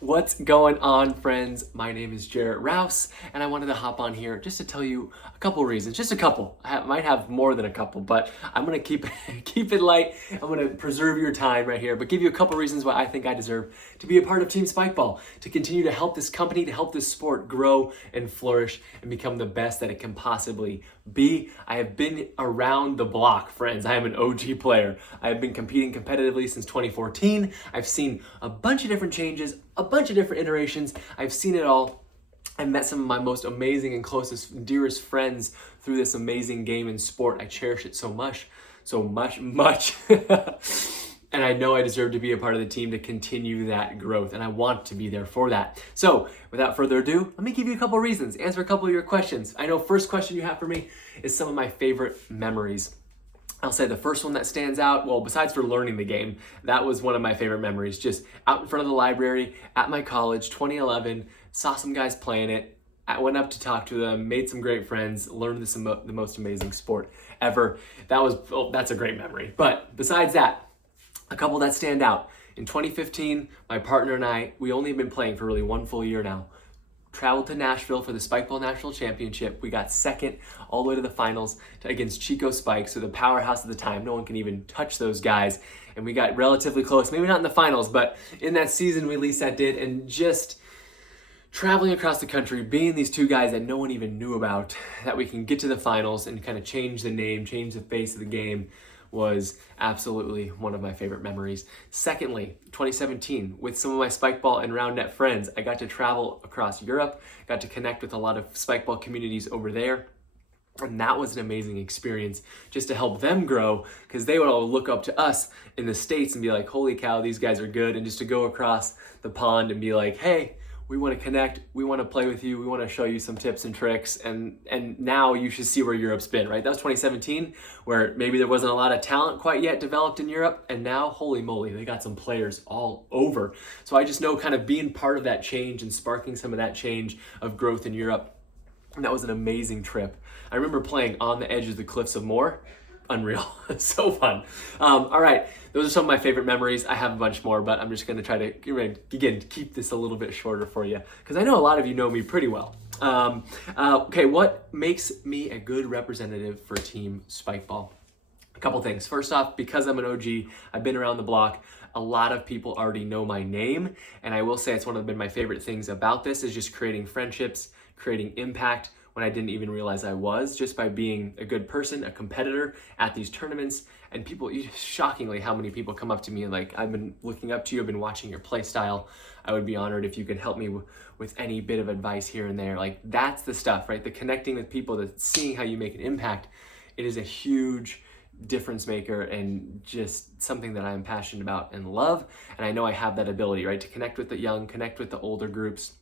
What's going on, friends? My name is Jarrett Rouse, and I wanted to hop on here just to tell you a couple reasons. Just a couple. I might have more than a couple, but I'm gonna keep keep it light. I'm gonna preserve your time right here, but give you a couple reasons why I think I deserve to be a part of Team Spikeball, to continue to help this company, to help this sport grow and flourish and become the best that it can possibly be. I have been around the block, friends. I am an OG player. I have been competing competitively since 2014. I've seen a bunch of different changes, a bunch of different iterations. I've seen it all. I met some of my most amazing and closest, dearest friends through this amazing game and sport. I cherish it so much. And I know I deserve to be a part of the team to continue that growth, and I want to be there for that. So without further ado, let me give you a couple reasons, answer a couple of your questions. I know first question you have for me is some of my favorite memories. I'll say the first one that stands out, well, besides for learning the game, that was one of my favorite memories. Just out in front of the library at my college, 2011, saw some guys playing it. I went up to talk to them, made some great friends, learned the most amazing sport ever. That's a great memory. But besides that, a couple that stand out. In 2015, my partner and I, we only have been playing for really one full year now. Traveled to Nashville for the Spikeball National Championship. We got second all the way to the finals against Chico Spike, so the powerhouse at the time. No one can even touch those guys. And we got relatively close, maybe not in the finals, but in that season we at least that did. And just traveling across the country, being these two guys that no one even knew about, that we can get to the finals and kind of change the name, change the face of the game, was absolutely one of my favorite memories. Secondly, 2017, with some of my Spikeball and Round Net friends, I got to travel across Europe, got to connect with a lot of Spikeball communities over there. And that was an amazing experience just to help them grow, because they would all look up to us in the States and be like, holy cow, these guys are good. And just to go across the pond and be like, hey, we want to connect, we want to play with you, we want to show you some tips and tricks, and now you should see where Europe's been, right? That was 2017, where maybe there wasn't a lot of talent quite yet developed in Europe, and now, holy moly, they got some players all over. So I just know kind of being part of that change and sparking some of that change of growth in Europe, and that was an amazing trip. I remember playing on the edge of the cliffs of Moher. Unreal. So fun. All right, those are some of my favorite memories. I have a bunch more, but I'm just going to try to, again, keep this a little bit shorter for you, because I know a lot of you know me pretty well. Okay, what makes me a good representative for Team Spikeball? A couple things. First off, because I'm an OG, I've been around the block, a lot of people already know my name, and I will say it's one of my favorite things about this is just creating friendships, creating impact, when I didn't even realize I was, just by being a good person, a competitor at these tournaments. And people, shockingly, how many people come up to me and like, I've been looking up to you, I've been watching your play style. I would be honored if you could help me with any bit of advice here and there. Like, that's the stuff, right? The connecting with people, the seeing how you make an impact. It is a huge difference maker and just something that I'm passionate about and love. And I know I have that ability, right? To connect with the young, connect with the older groups.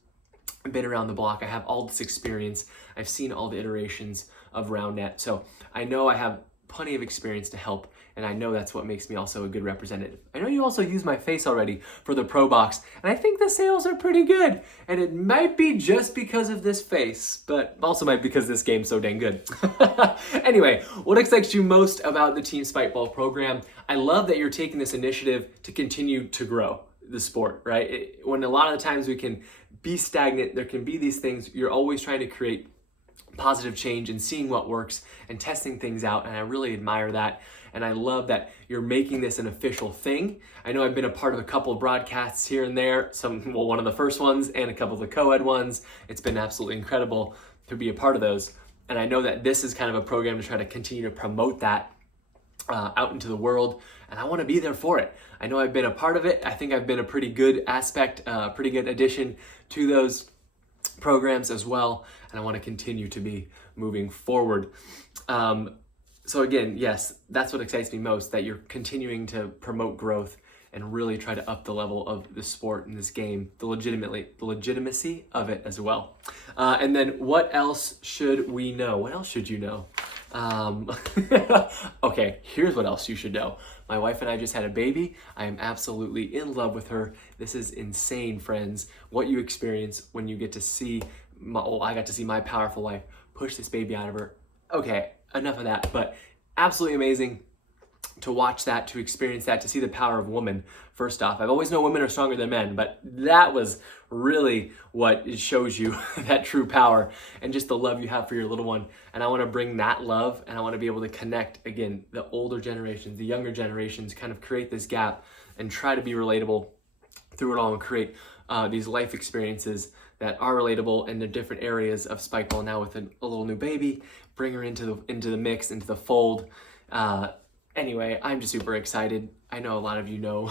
I've been around the block. I have all this experience. I've seen all the iterations of Round Net. So I know I have plenty of experience to help, and I know that's what makes me also a good representative. I know you also use my face already for the Pro Box, and I think the sales are pretty good. And it might be just because of this face, but also might be because this game's so dang good. Anyway, what excites you most about the Team Spikeball program? I love that you're taking this initiative to continue to grow the sport, right? When a lot of the times we can be stagnant, there can be these things, you're always trying to create positive change and seeing what works and testing things out, and I really admire that. And I love that you're making this an official thing. I know I've been a part of a couple of broadcasts here and there, one of the first ones and a couple of the co-ed ones. It's been absolutely incredible to be a part of those. And I know that this is kind of a program to try to continue to promote that out into the world, and I want to be there for it. I know I've been a part of it. I think I've been a pretty good aspect, pretty good addition to those programs as well, and I want to continue to be moving forward. So again, yes, that's what excites me most, that you're continuing to promote growth and really try to up the level of the sport and this game, the legitimacy of it as well. And then what else should we know? What else should you know? Okay, here's what else you should know. My wife and I just had a baby. I am absolutely in love with her. This is insane, friends. What you experience when you get to see, I got to see my powerful wife push this baby out of her. Okay, enough of that, but absolutely amazing. to watch that, to experience that, to see the power of women. First off, I've always known women are stronger than men, but that was really what shows you that true power and just the love you have for your little one. And I want to bring that love, and I want to be able to connect, again, the older generations, the younger generations, kind of create this gap and try to be relatable through it all and create these life experiences that are relatable in the different areas of Spikeball. Now with a little new baby, bring her into the mix, into the fold. Anyway, I'm just super excited. I know a lot of you know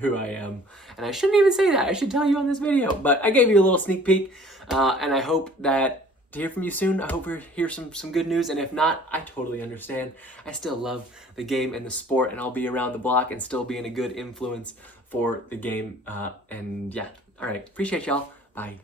who I am, and I shouldn't even say that. I should tell you on this video, but I gave you a little sneak peek, and I hope that to hear from you soon. I hope we hear some good news, and if not, I totally understand. I still love the game and the sport, and I'll be around the block and still being a good influence for the game. And yeah, all right, appreciate y'all. Bye.